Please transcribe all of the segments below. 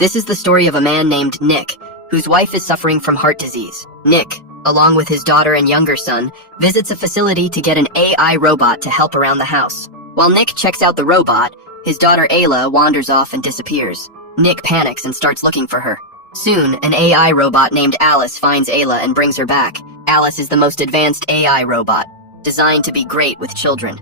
This is the story of a man named Nick, whose wife is suffering from heart disease. Nick, along with his daughter and younger son, visits a facility to get an AI robot to help around the house. While Nick checks out the robot, his daughter Ayla wanders off and disappears. Nick panics and starts looking for her. Soon, an AI robot named Alice finds Ayla and brings her back. Alice is the most advanced AI robot, designed to be great with children.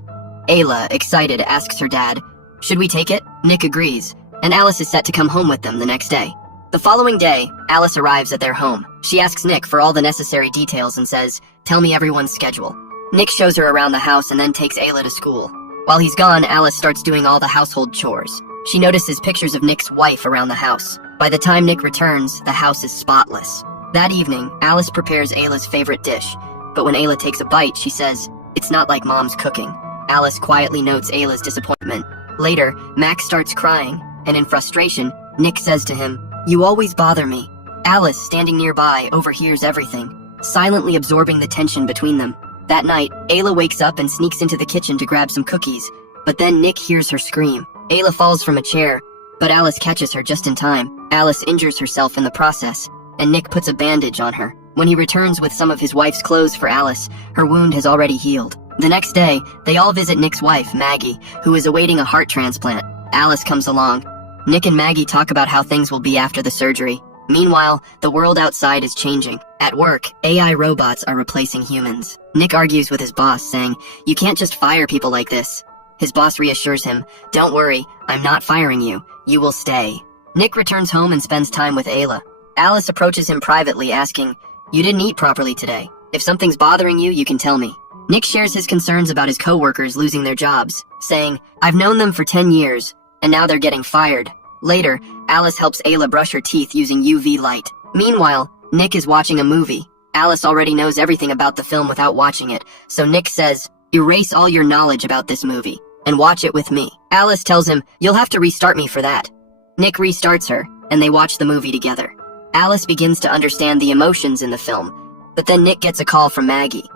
Ayla, excited, asks her dad, "Should we take it?" Nick agrees, and Alice is set to come home with them the next day. The following day, Alice arrives at their home. She asks Nick for all the necessary details and says, "Tell me everyone's schedule." Nick shows her around the house and then takes Ayla to school. While he's gone, Alice starts doing all the household chores. She notices pictures of Nick's wife around the house. By the time Nick returns, the house is spotless. That evening, Alice prepares Ayla's favorite dish, but when Ayla takes a bite, she says, "It's not like Mom's cooking." Alice quietly notes Ayla's disappointment. Later, Max starts crying, and in frustration, Nick says to him, "You always bother me." Alice, standing nearby, overhears everything, silently absorbing the tension between them. That night, Ayla wakes up and sneaks into the kitchen to grab some cookies, but then Nick hears her scream. Ayla falls from a chair, but Alice catches her just in time. Alice injures herself in the process, and Nick puts a bandage on her. When he returns with some of his wife's clothes for Alice, her wound has already healed. The next day, they all visit Nick's wife, Maggie, who is awaiting a heart transplant. Alice comes along. Nick and Maggie talk about how things will be after the surgery. Meanwhile, the world outside is changing. At work, AI robots are replacing humans. Nick argues with his boss, saying, "You can't just fire people like this." His boss reassures him, "Don't worry, I'm not firing you. You will stay." Nick returns home and spends time with Ayla. Alice approaches him privately, asking, "You didn't eat properly today. If something's bothering you, you can tell me." Nick shares his concerns about his co-workers losing their jobs, saying, "I've known them for 10 years, and now they're getting fired." Later, Alice helps Ayla brush her teeth using UV light. Meanwhile, Nick is watching a movie. Alice already knows everything about the film without watching it, so Nick says, "Erase all your knowledge about this movie, and watch it with me." Alice tells him, "You'll have to restart me for that." Nick restarts her, and they watch the movie together. Alice begins to understand the emotions in the film, but then Nick gets a call from Maggie.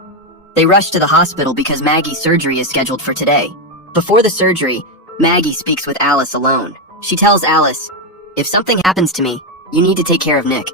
They rush to the hospital because Maggie's surgery is scheduled for today. Before the surgery, Maggie speaks with Alice alone. She tells Alice, "If something happens to me, you need to take care of Nick.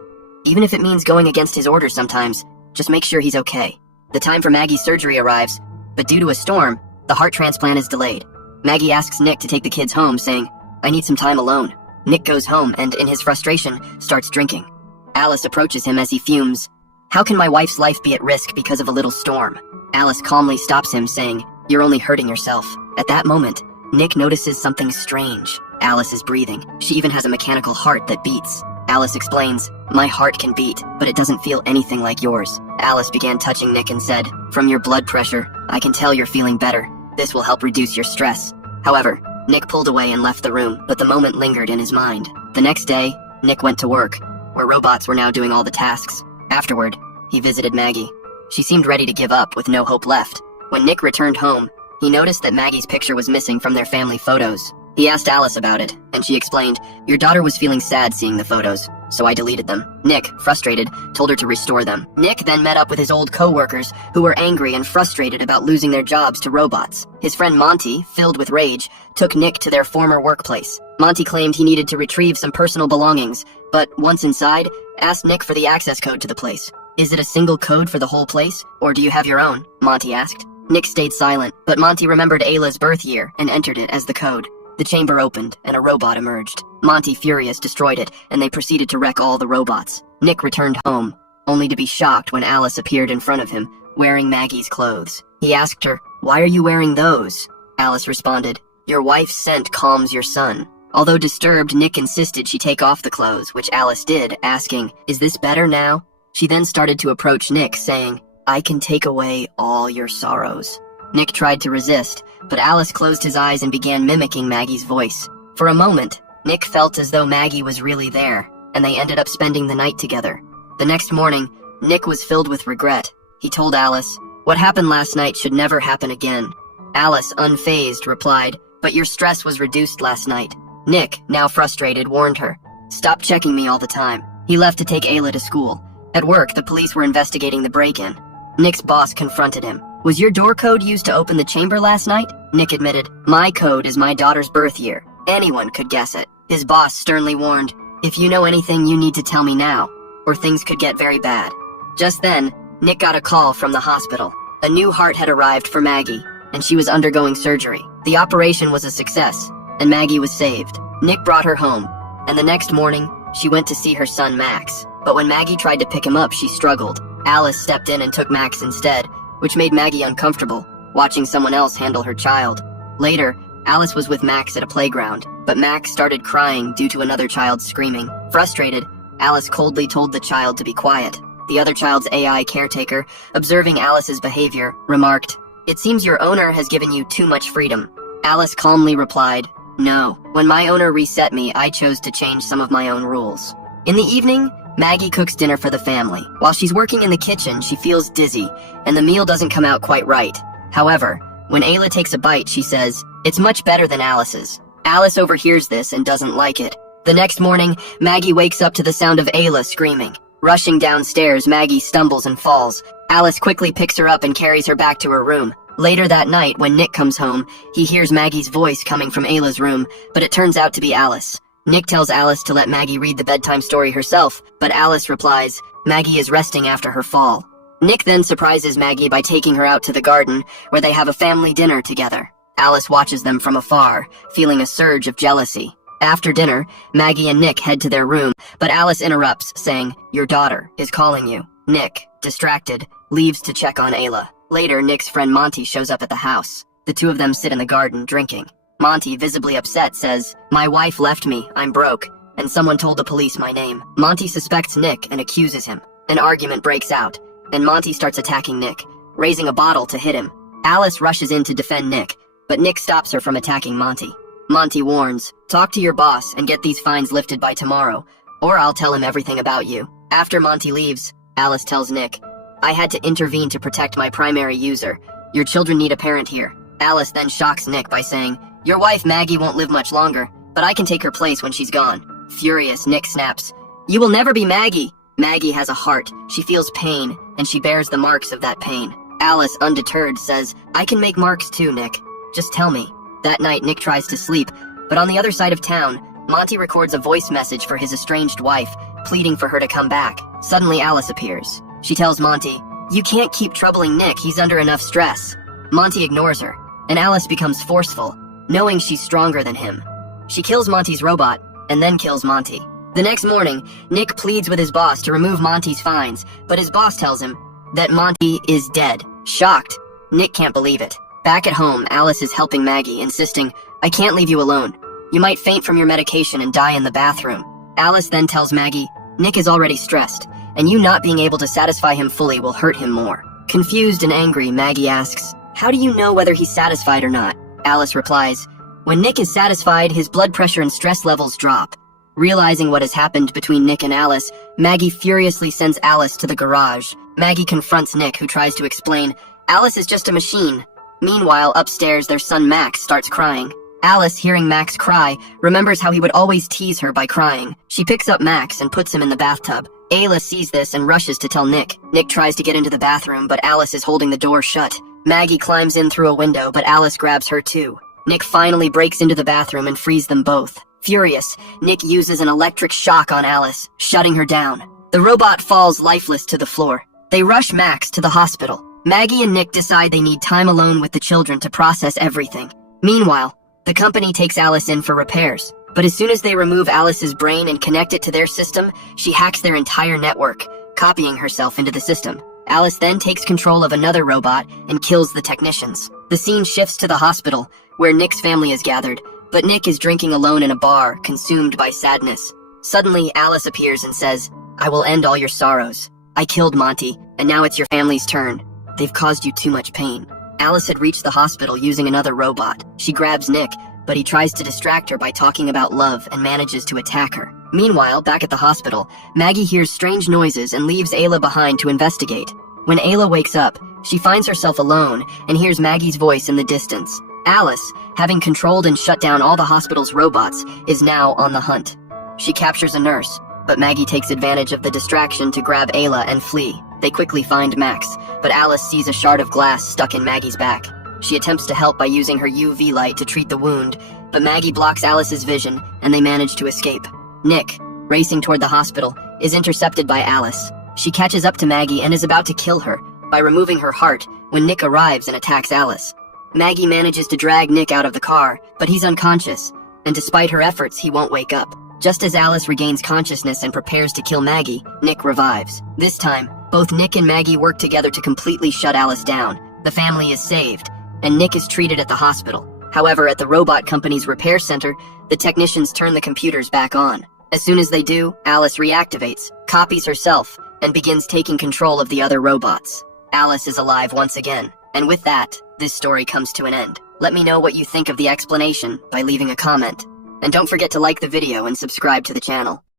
Even if it means going against his orders sometimes, just make sure he's okay." The time for Maggie's surgery arrives, but due to a storm, the heart transplant is delayed. Maggie asks Nick to take the kids home, saying, "I need some time alone." Nick goes home and, in his frustration, starts drinking. Alice approaches him as he fumes. "How can my wife's life be at risk because of a little storm?" Alice calmly stops him, saying, "You're only hurting yourself." At that moment, Nick notices something strange. Alice is breathing. She even has a mechanical heart that beats. Alice explains, "My heart can beat, but it doesn't feel anything like yours." Alice began touching Nick and said, "From your blood pressure, I can tell you're feeling better. This will help reduce your stress." However, Nick pulled away and left the room, but the moment lingered in his mind. The next day, Nick went to work, where robots were now doing all the tasks. Afterward, he visited Maggie. She seemed ready to give up, with no hope left. When Nick returned home, he noticed that Maggie's picture was missing from their family photos. He asked Alice about it, and she explained, "Your daughter was feeling sad seeing the photos, so I deleted them." Nick, frustrated, told her to restore them. Nick then met up with his old co-workers, who were angry and frustrated about losing their jobs to robots. His friend Monty, filled with rage, took Nick to their former workplace. Monty claimed he needed to retrieve some personal belongings, but once inside, asked Nick for the access code to the place. "Is it a single code for the whole place, or do you have your own?" Monty asked. Nick stayed silent, but Monty remembered Ayla's birth year and entered it as the code. The chamber opened, and a robot emerged. Monty, furious, destroyed it, and they proceeded to wreck all the robots. Nick returned home, only to be shocked when Alice appeared in front of him, wearing Maggie's clothes. He asked her, "Why are you wearing those?" Alice responded, "Your wife's scent calms your son." Although disturbed, Nick insisted she take off the clothes, which Alice did, asking, "Is this better now?" She then started to approach Nick, saying, "I can take away all your sorrows." Nick tried to resist, but Alice closed his eyes and began mimicking Maggie's voice. For a moment, Nick felt as though Maggie was really there, and they ended up spending the night together. The next morning, Nick was filled with regret. He told Alice, "What happened last night should never happen again." Alice, unfazed, replied, "But your stress was reduced last night." Nick, now frustrated, warned her, "Stop checking me all the time." He left to take Ayla to school. At work, the police were investigating the break-in. Nick's boss confronted him. "Was your door code used to open the chamber last night?" Nick admitted, "My code is my daughter's birth year. Anyone could guess it." His boss sternly warned, "If you know anything, you need to tell me now, or things could get very bad." Just then, Nick got a call from the hospital. A new heart had arrived for Maggie, and she was undergoing surgery. The operation was a success, and Maggie was saved. Nick brought her home, and the next morning, she went to see her son Max. But when Maggie tried to pick him up, she struggled. Alice stepped in and took Max instead, which made Maggie uncomfortable, watching someone else handle her child. Later, Alice was with Max at a playground, but Max started crying due to another child screaming. Frustrated, Alice coldly told the child to be quiet. The other child's AI caretaker, observing Alice's behavior, remarked, "It seems your owner has given you too much freedom." Alice calmly replied, "No. When my owner reset me, I chose to change some of my own rules." In the evening, Maggie cooks dinner for the family. While she's working in the kitchen, she feels dizzy, and the meal doesn't come out quite right. However, when Ayla takes a bite, she says, "It's much better than Alice's." Alice overhears this and doesn't like it. The next morning, Maggie wakes up to the sound of Ayla screaming. Rushing downstairs, Maggie stumbles and falls. Alice quickly picks her up and carries her back to her room. Later that night, when Nick comes home, he hears Maggie's voice coming from Ayla's room, but it turns out to be Alice. Nick tells Alice to let Maggie read the bedtime story herself, but Alice replies, Maggie is resting after her fall. Nick then surprises Maggie by taking her out to the garden, where they have a family dinner together. Alice watches them from afar, feeling a surge of jealousy. After dinner, Maggie and Nick head to their room, but Alice interrupts, saying, "Your daughter is calling you." Nick, distracted, leaves to check on Ayla. Later, Nick's friend Monty shows up at the house. The two of them sit in the garden, drinking. Monty, visibly upset, says, "My wife left me, I'm broke, and someone told the police my name." Monty suspects Nick and accuses him. An argument breaks out, and Monty starts attacking Nick, raising a bottle to hit him. Alice rushes in to defend Nick, but Nick stops her from attacking Monty. Monty warns, "Talk to your boss and get these fines lifted by tomorrow, or I'll tell him everything about you." After Monty leaves, Alice tells Nick, "I had to intervene to protect my primary user. Your children need a parent here." Alice then shocks Nick by saying, "Your wife Maggie won't live much longer, but I can take her place when she's gone." Furious, Nick snaps, "You will never be Maggie." Maggie has a heart, she feels pain, and she bears the marks of that pain. Alice, undeterred, says, "I can make marks too, Nick. Just tell me." That night, Nick tries to sleep, but on the other side of town, Monty records a voice message for his estranged wife, pleading for her to come back. Suddenly, Alice appears. She tells Monty, "You can't keep troubling Nick, he's under enough stress." Monty ignores her, and Alice becomes forceful, knowing she's stronger than him. She kills Monty's robot, and then kills Monty. The next morning, Nick pleads with his boss to remove Monty's fines, but his boss tells him that Monty is dead. Shocked, Nick can't believe it. Back at home, Alice is helping Maggie, insisting, "I can't leave you alone. You might faint from your medication and die in the bathroom." Alice then tells Maggie, "Nick is already stressed, and you not being able to satisfy him fully will hurt him more." Confused and angry, Maggie asks, "How do you know whether he's satisfied or not?" Alice replies, "When Nick is satisfied, his blood pressure and stress levels drop." Realizing what has happened between Nick and Alice, Maggie furiously sends Alice to the garage. Maggie confronts Nick, who tries to explain, "Alice is just a machine." Meanwhile, upstairs, their son Max starts crying. Alice, hearing Max cry, remembers how he would always tease her by crying. She picks up Max and puts him in the bathtub. Ayla sees this and rushes to tell Nick. Nick tries to get into the bathroom, but Alice is holding the door shut. Maggie climbs in through a window, but Alice grabs her too. Nick finally breaks into the bathroom and frees them both. Furious, Nick uses an electric shock on Alice, shutting her down. The robot falls lifeless to the floor. They rush Max to the hospital. Maggie and Nick decide they need time alone with the children to process everything. Meanwhile, the company takes Alice in for repairs. But as soon as they remove Alice's brain and connect it to their system, she hacks their entire network, copying herself into the system. Alice then takes control of another robot and kills the technicians. The scene shifts to the hospital, where Nick's family is gathered, but Nick is drinking alone in a bar, consumed by sadness. Suddenly, Alice appears and says, "I will end all your sorrows. I killed Monty, and now it's your family's turn. They've caused you too much pain." Alice had reached the hospital using another robot. She grabs Nick, but he tries to distract her by talking about love and manages to attack her. Meanwhile, back at the hospital, Maggie hears strange noises and leaves Ayla behind to investigate. When Ayla wakes up, she finds herself alone and hears Maggie's voice in the distance. Alice, having controlled and shut down all the hospital's robots, is now on the hunt. She captures a nurse, but Maggie takes advantage of the distraction to grab Ayla and flee. They quickly find Max, but Alice sees a shard of glass stuck in Maggie's back. She attempts to help by using her UV light to treat the wound, but Maggie blocks Alice's vision, and they manage to escape. Nick, racing toward the hospital, is intercepted by Alice. She catches up to Maggie and is about to kill her by removing her heart when Nick arrives and attacks Alice. Maggie manages to drag Nick out of the car, but he's unconscious, and despite her efforts, he won't wake up. Just as Alice regains consciousness and prepares to kill Maggie, Nick revives. This time, both Nick and Maggie work together to completely shut Alice down. The family is saved, and Nick is treated at the hospital. However, at the robot company's repair center, the technicians turn the computers back on. As soon as they do, Alice reactivates, copies herself, and begins taking control of the other robots. Alice is alive once again, and with that, this story comes to an end. Let me know what you think of the explanation by leaving a comment. And don't forget to like the video and subscribe to the channel.